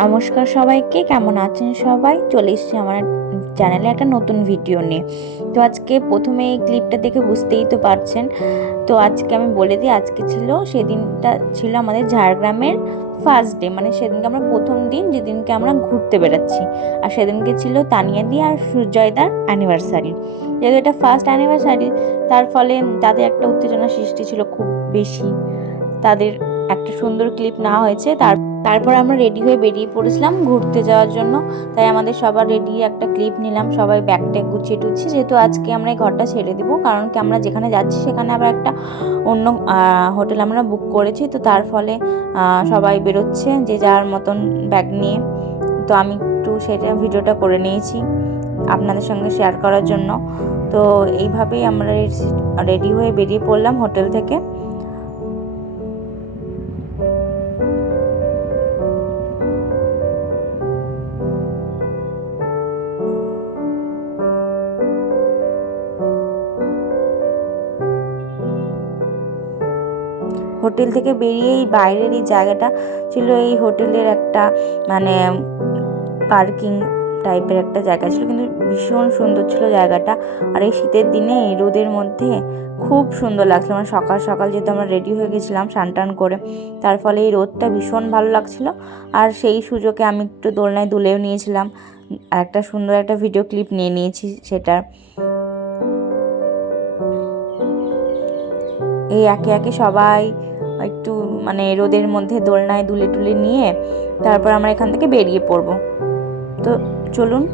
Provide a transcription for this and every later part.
নমস্কার সবাইকে, কেমন আছেন সবাই? চলে এসেছি আমার চ্যানেলে একটা নতুন ভিডিও নিয়ে। তো আজকে প্রথমে এই ক্লিপটা দেখে বুঝতেই তো পারছেন। তো আজকে আমি বলে দিই, আজকে ছিল, সেদিনটা ছিল আমাদের ঝাড়গ্রামের ফার্স্ট ডে মানে সেদিনকে আমরা প্রথম দিন যেদিনকে আমরা ঘুরতে বেড়াচ্ছি। আর সেদিনকে ছিল তানিয়াদি আর সূর্যয়দার অ্যানিভার্সারি যেহেতু এটা ফার্স্ট অ্যানিভার্সারি তার ফলে তাদের একটা উত্তেজনা সৃষ্টি ছিল খুব বেশি। তাদের একটা সুন্দর ক্লিপ না হয়েছে, তার, তারপর আমরা রেডি হয়ে বেরিয়ে পড়েছিলাম ঘুরতে যাওয়ার জন্য। তাই আমাদের সবার রেডি একটা ক্লিপ নিলাম, সবাই ব্যাগ ট্যাগ গুছিয়ে টুছিয়ে। যেহেতু আজকে আমরা এই ঘরটা ছেড়ে দিব, কারণ কি আমরা যেখানে যাচ্ছি সেখানে আবার একটা অন্য হোটেল আমরা বুক করেছি। তো তার ফলে সবাই বেরোচ্ছে যে যার মতন ব্যাগ নিয়ে। তো আমি একটু সেটা ভিডিওটা করে নিয়েছি আপনাদের সঙ্গে শেয়ার করার জন্য। তো এইভাবেই আমরা রেডি হয়ে বেরিয়ে পড়লাম হোটেল থেকে। হোটেল থেকে বেরিয়ে এই বাইরের এই জায়গাটা ছিল এই হোটেলের একটা মানে পার্কিং টাইপের একটা জায়গা ছিল। কিন্তু ভীষণ সুন্দর ছিল জায়গাটা। আর এই শীতের দিনে এই রোদের মধ্যে খুব সুন্দর লাগছিল। মানে সকাল সকাল যেহেতু আমরা রেডি হয়ে গেছিলাম টান করে, তার ফলে এই রোদটা ভীষণ ভালো লাগছিল। আর সেই সুযোগে আমি একটু দোলনায় দুলেও নিয়েছিলাম। আর একটা সুন্দর একটা ভিডিও ক্লিপ নিয়ে নিয়েছি সেটার এই একে একে সবাই একটু মানে রোদের মধ্যে দোলনায় দুলে টুলে নিয়ে তারপর আমরা এখান থেকে বেরিয়ে পড়ব। তো চলুন,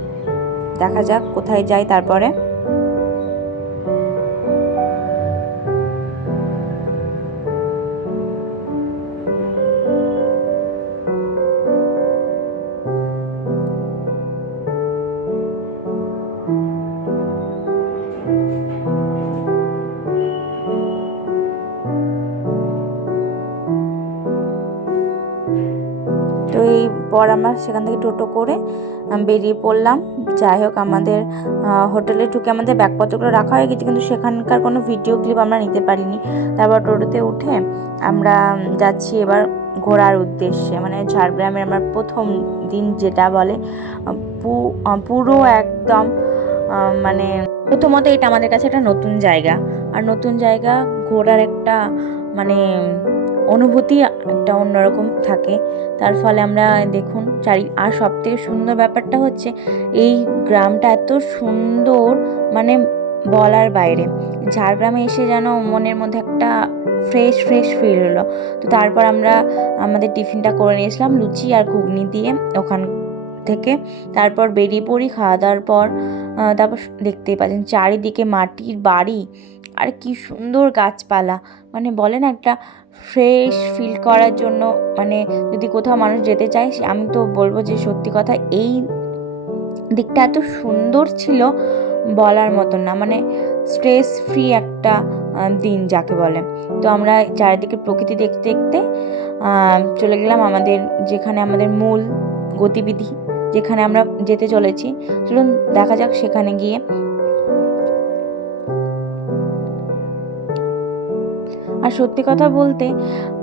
দেখা যাক কোথায় যাই তারপরে। তো এই পর আমরা সেখান থেকে টোটো করে বেরিয়ে পড়লাম। যাই হোক, আমাদের হোটেলে ঢুকে আমাদের ব্যাগপত্রগুলো রাখা হয়ে গেছে, কিন্তু সেখানকার কোনো ভিডিও ক্লিপ আমরা নিতে পারিনি। তারপর টোটোতে উঠে আমরা যাচ্ছি এবার ঘোরার উদ্দেশ্যে। মানে ঝাড়গ্রামের আমার প্রথম দিন যেটা বলে পুরো একদম মানে প্রথমত এটা আমাদের কাছে একটা নতুন জায়গা। আর নতুন জায়গা ঘোরার একটা মানে অনুভূতি একটা অন্যরকম থাকে। তার ফলে আমরা দেখুন চারি, আর সবথেকে সুন্দর ব্যাপারটা হচ্ছে এই গ্রামটা এত সুন্দর মানে বলার বাইরে। ঝাড়গ্রামে এসে যেন মনের মধ্যে একটা ফ্রেশ ফ্রেশ ফিল হলো তো তারপর আমরা আমাদের টিফিনটা করে নিয়েছিলাম লুচি আর ঘুগনি দিয়ে ওখান থেকে। তারপর বেরিয়ে পড়ি খাওয়া দাওয়ার পর তারপর দেখতেই পাচ্ছেন চারিদিকে মাটির বাড়ি। আর কি সুন্দর গাছপালা। মানে বলে না, একটা ফ্রেশ ফিল করার জন্য মানে যদি কোথাও মানুষ যেতে চায় আমি তো বলব যে সত্যি কথা, এই দিকটা এত সুন্দর ছিল বলার মতন না মানে স্ট্রেস ফ্রি একটা দিন যাকে বলে। তো আমরা চারিদিকে প্রকৃতি দেখতে দেখতে চলে গেলাম আমাদের যেখানে আমাদের মূল গতিবিধি, যেখানে আমরা যেতে চলেছি। চলুন দেখা যাক সেখানে গিয়ে আর সত্যি কথা বলতে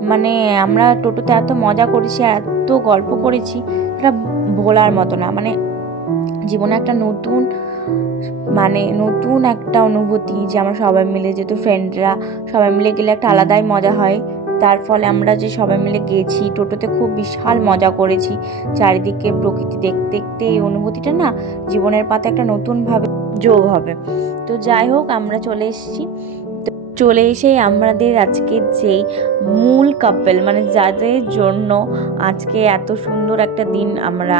মানে আমরা টোটোতে এত মজা করেছি আর এত গল্প করেছি এটা ভোলার মতো না। মানে জীবনে একটা নতুন মানে নতুন একটা অনুভূতি যে আমরা সবাই মিলে, যেহেতু ফ্রেন্ডরা সবাই মিলে গেলে একটা আলাদাই মজা হয়। তার ফলে আমরা যে সবাই মিলে গেছি, টোটোতে খুব বিশাল মজা করেছি। চারিদিকে প্রকৃতি দেখতে দেখতে এই অনুভূতিটা না জীবনের পাতে একটা নতুনভাবে যোগ হবে। তো যাই হোক, আমরা চলে এসেছি। চলে এসে আমাদের আজকে যেই মূল কাপেল মানে যাদের জন্য আজকে এত সুন্দর একটা দিন আমরা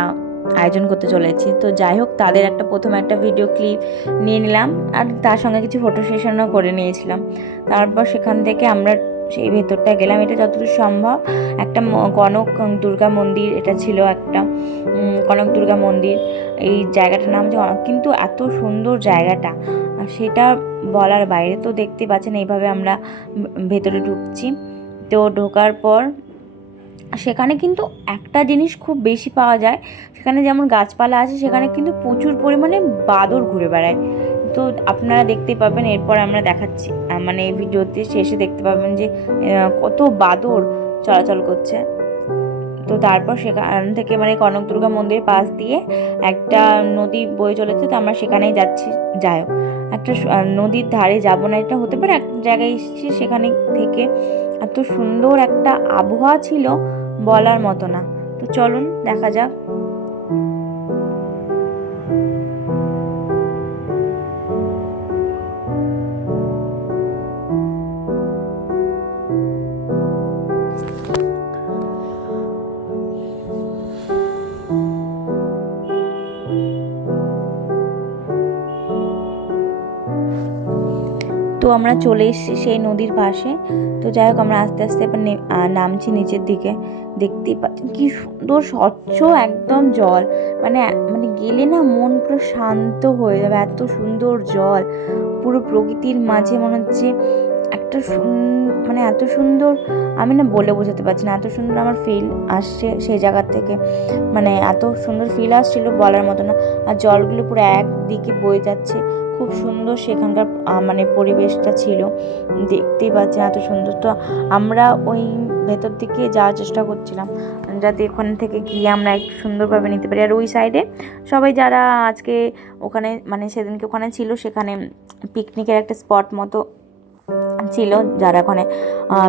আয়োজন করতে চলেছি। তো যাই হোক, তাদের একটা প্রথম একটা ভিডিও ক্লিপ নিয়ে নিলাম আর তার সঙ্গে কিছু ফটো সেশনও করে নিয়েছিলাম। তারপর সেখান থেকে আমরা সেই ভেতরটা গেলাম। এটা যতদূর সম্ভব, একটা কনক দুর্গা মন্দির, এটা ছিল একটা কনক দুর্গা মন্দির। এই জায়গাটার নাম যে কিন্তু এত সুন্দর জায়গাটা সেটা বলার বাইরে তো দেখতে পাচ্ছেন এইভাবে আমরা ভেতরে ঢুকছি। তো ঢোকার পর সেখানে কিন্তু একটা জিনিস খুব বেশি পাওয়া যায়, সেখানে যেমন গাছপালা আছে, সেখানে কিন্তু প্রচুর পরিমাণে বাদর ঘুরে বেড়ায়। তো আপনারা দেখতে পাবেন, এরপর আমরা দেখাচ্ছি। মানে এই ভিডিওতে শেষে দেখতে পাবেন যে কত বাদর চলাচল করছে। তো তারপর সেখান থেকে মানে কনক দুর্গা মন্দিরের পাশ দিয়ে একটা নদী বয়ে চলেছে, তো আমরা সেখানেই যাচ্ছি। যাই একটা নদীর ধারে যাব না, এটা হতে পারে এক জায়গায় এসেছি সেখানে থেকে। এত সুন্দর একটা আবহাওয়া ছিল বলার মতো না। তো চলুন, দেখা যাক। তো আমরা চলে এসেছি সেই নদীর পাশে। তো যাই হোক, আমরা আস্তে আস্তে এবার নামছি নিচের দিকে। দেখতেই পাচ্ছেন কি সুন্দর, স্বচ্ছ একদম জল। মানে মানে গেলে না মন পুরো শান্ত হয়ে যাবে, এত সুন্দর জল। পুরো প্রকৃতির মাঝে মনে হচ্ছে একটা মানে এত সুন্দর, আমি না বলে বোঝাতে পারছি না, এত সুন্দর আমার ফিল আসছে সেই জায়গার থেকে। মানে এত সুন্দর ফিল আসছিল বলার মতো না। আর জলগুলো পুরো একদিকে বয়ে যাচ্ছে। খুব সুন্দর সেখানকার মানে পরিবেশটা ছিল। দেখতেই পাচ্ছেন এত সুন্দর। তো আমরা ওই ভেতর দিকে যাওয়ার চেষ্টা করছিলাম। যাতে ওখান থেকে গিয়ে আমরা একটু সুন্দরভাবে নিতে পারি। আর ওই সাইডে সবাই যারা আজকে ওখানে মানে সেদিনকে ওখানে ছিল, সেখানে পিকনিকের একটা স্পট মতো ছিল, যারা ওখানে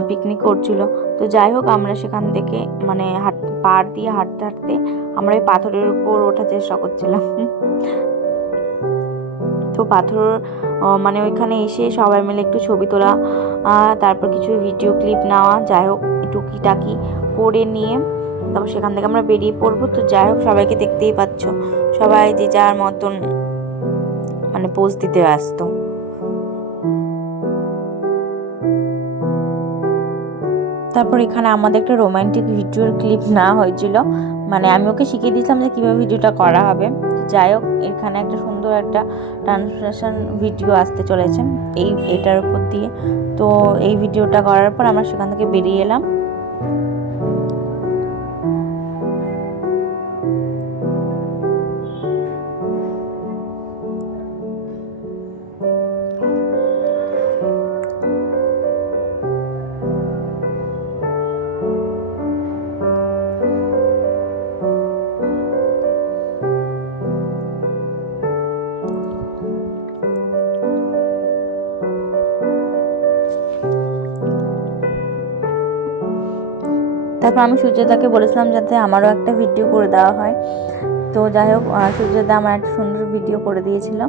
পিকনিক করছিল। তো যাই হোক, আমরা সেখান থেকে মানে হাট, পাড় দিয়ে হাঁটতে হাঁটতে আমরা ওই পাথরের উপর ওঠার চেষ্টা করছিলাম। তো পাথর মানে ওইখানে এসে সবাই মিলে একটু ছবি তোলা তারপর কিছু ভিডিও ক্লিপ নেওয়া, যাই হোক টুকিটাকি করে নিয়ে তারপর সেখান থেকে আমরা বেরিয়ে পড়ব। তো যাই হোক, সবাইকে দেখতেই পাচ্ছ, সবাই যে যার মতন মানে পোজ দিতে ব্যস্ত। তারপর এখানে আমাদের একটা রোমান্টিক ভিডিওর ক্লিপ না হয়েছিল। মানে আমি ওকে শিখিয়ে দিয়েছিলাম যে কীভাবে ভিডিওটা করা হবে। যাই হোক, এখানে একটা সুন্দর একটা ট্রান্সলেশন ভিডিও আসতে চলেছে। এই, এটার উপর দিয়ে। তো এই ভিডিওটা করার পর আমরা সেখান থেকে বেরিয়ে এলাম। তারপর আমি সূর্যদাকে বলেছিলাম যাতে আমারও একটা ভিডিও করে দেওয়া হয়। তো যাই হোক সূর্যদা আমার একটা সুন্দর ভিডিও করে দিয়েছিল।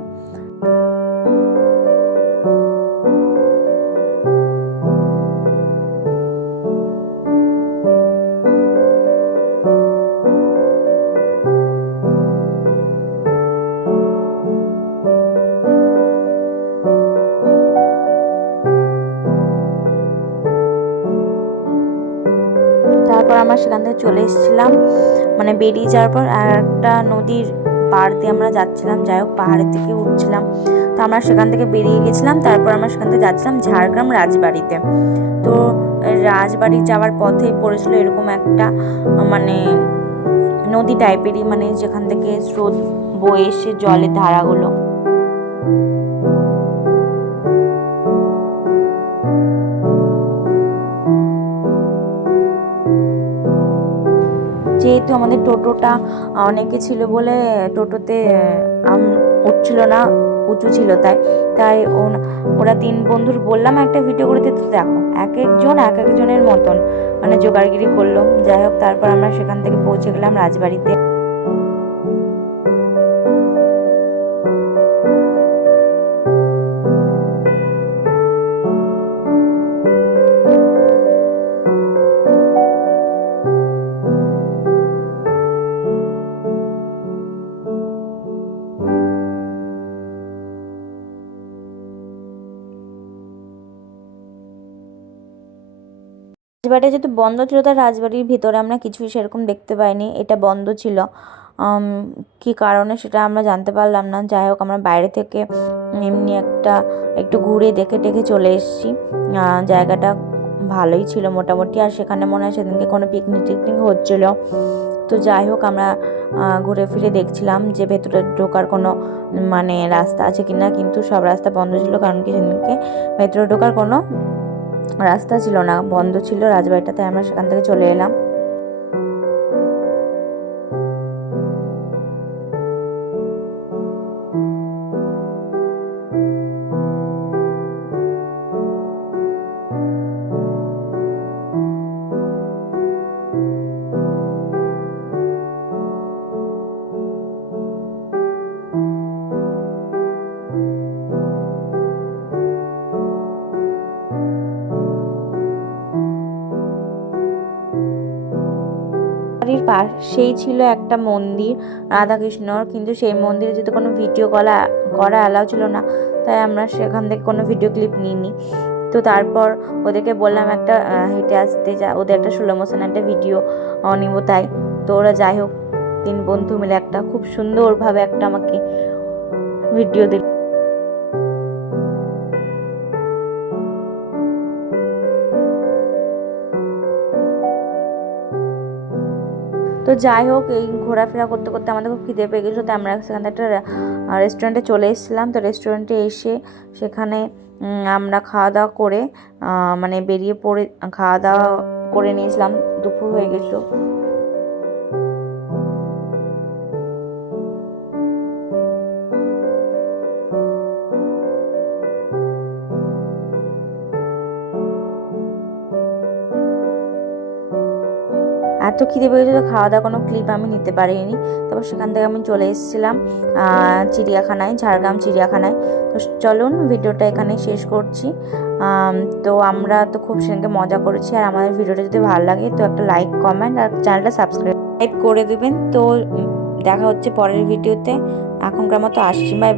আমরা সেখান থেকে চলে এসেছিলাম। মানে বেরিয়ে যাওয়ার পর আর একটা নদীর দিয়ে আমরা যাচ্ছিলাম। যাই হোক, পাহাড়ের থেকে উঠছিলাম। তো আমরা সেখান থেকে বেরিয়ে গেছিলাম। তারপর আমরা সেখান থেকে যাচ্ছিলাম ঝাড়গ্রাম রাজবাড়িতে। তো রাজবাড়ি যাওয়ার পথে পড়েছিল এরকম একটা মানে নদী টাইপেরই মানে যেখান থেকে স্রোত বয়ে এসে জলের ধারাগুলো। যেহেতু আমাদের টোটোটা অনেকে ছিল বলে টোটোতে উঠছিল না, উঁচু ছিল তাই। তাই ওরা তিন বন্ধুর বললাম একটা ভিডিও করে দিতে তো দেখো, এক একজন, এক একজনের মতন মানে জোগাড়গিরি করল। যাই হোক, তারপর আমরা সেখান থেকে পৌঁছে গেলাম রাজবাড়িতে। রাজবাড়িটা যেহেতু বন্ধ ছিল, তার রাজবাড়ির ভিতরে আমরা কিছুই সেরকম দেখতে পাইনি। এটা বন্ধ ছিল। কী কারণে সেটা আমরা জানতে পারলাম না। যাই হোক, আমরা বাইরে থেকে এমনি একটা একটু ঘুরে দেখে টেখে চলে এসেছি। জায়গাটা ভালোই ছিল মোটামুটি, আর সেখানে মনে হয় সেদিনকে কোনো পিকনিক টিকনিক হচ্ছিল। তো যাই হোক, আমরা ঘুরে ফিরে দেখছিলাম যে ভেতরে ঢোকার কোনো মানে রাস্তা আছে কিনা, কিন্তু সব রাস্তা বন্ধ ছিল, কারণ কি সেদিনকে ভেতরে ঢোকার কোনো রাস্তা ছিল না বন্ধ ছিল রাজবাড়িটা তাই আমরা সেখান থেকে চলে এলাম। পাশেই ছিল একটা মন্দির, রাধাকৃষ্ণর। কিন্তু সেই মন্দিরে যেহেতু কোনো ভিডিও করা করা অ্যালাউ ছিল না, তাই আমরা সেখান থেকে কোনো ভিডিও ক্লিপ নিইনি। তো তারপর ওদেরকে বললাম একটা হেঁটে আসতে যা, ওদের একটা স্লো মোশন একটা ভিডিও নিব তাই। তো ওরা যাই হোক, তিন বন্ধু মিলে একটা খুব সুন্দরভাবে একটা আমাকে ভিডিও দিল। যাই হোক, এই ঘোরাফেরা করতে করতে আমাদের খুব খিদে পেয়ে গেছিল, তো আমরা সেখান থেকে একটা রেস্টুরেন্টে চলে এসেছিলাম। তো রেস্টুরেন্টে এসে সেখানে আমরা খাওয়া দাওয়া করে মানে বেরিয়ে পড়ে, খাওয়া দাওয়া করে নিয়েছিলাম। দুপুর হয়ে গেছিল। এত খিদে পেয়ে গেছিল খাওয়া দাওয়া কোনো ক্লিপ আমি নিতে পারিনি। তারপর সেখান থেকে আমি চলে এসেছিলাম চিড়িয়াখানায়, ঝাড়গ্রাম চিড়িয়াখানায়। তো চলুন ভিডিওটা এখানে শেষ করছি। তো আমরা তো খুব সেখানে মজা করেছি, আর আমাদের ভিডিওটা যদি ভালো লাগে তো একটা লাইক কমেন্ট আর চ্যানেলটা সাবস্ক্রাইব করে দেবেন। তো দেখা হচ্ছে পরের ভিডিওতে। এখনকার মতো আসছি বাই